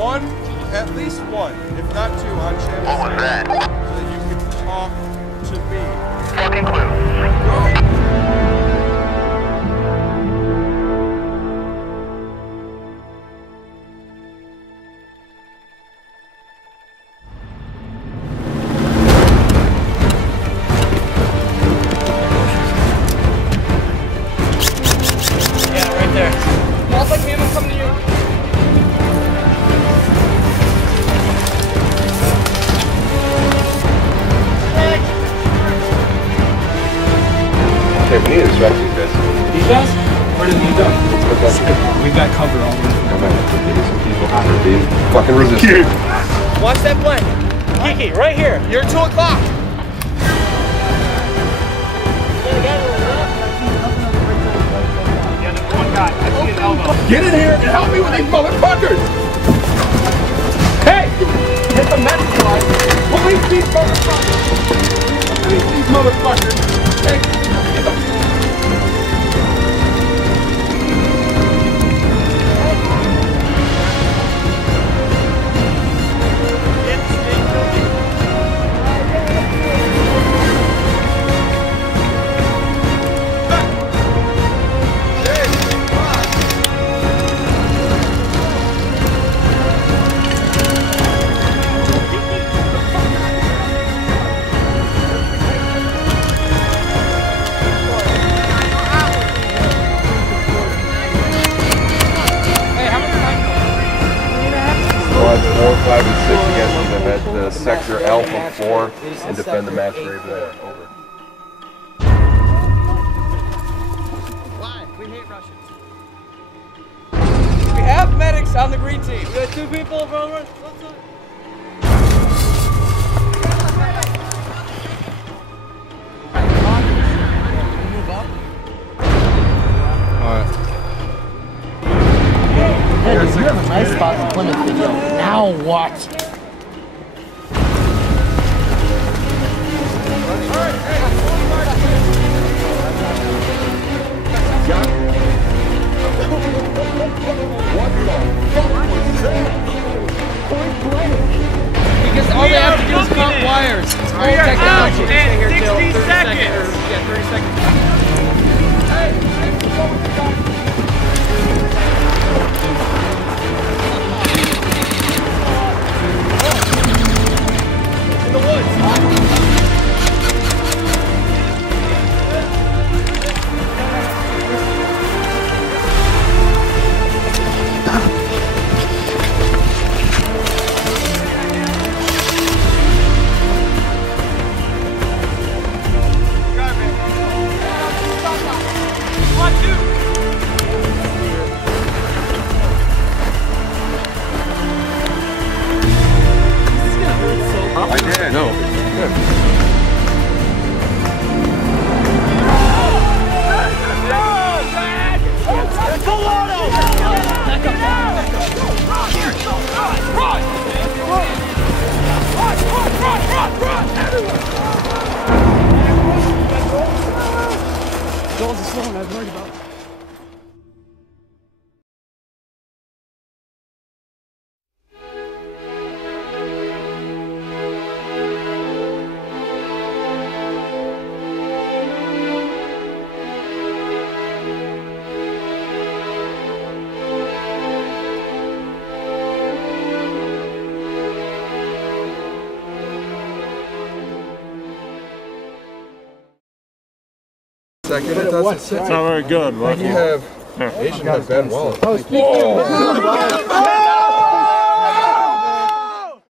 one, at least one, if not two, on channel. What was that? So that you can talk to me. Fucking clue. Go. Okay, we need to distract these guys. These guys? Where did these go? We've got cover all the way. Come on, maybe some people are being fucking resistant. Watch that play. Kiki, right here. You're 2 o'clock. Yeah, there's one guy. I see his elbow. Get in here and help me with these motherfuckers! Hey! Hit the medic line. Release these motherfuckers! Release these motherfuckers! Hey! Get them. Squads 4, 5, and 6 against them at Sector Alpha 4 and defend the match grave there. Over. Why? We hate Russians. We have medics on the green team. We got 2 people from us. What's up? You have a nice spot to Plymouth video. Now what? Because all they have to do is cut wires. It's all technology. And 60 seconds. Yeah, 30 seconds. In the woods. I did. No. Good. Those are slow, I've heard about. Second, it doesn't sit. It's not very good. You have Asian have Ben Wallace. Oh,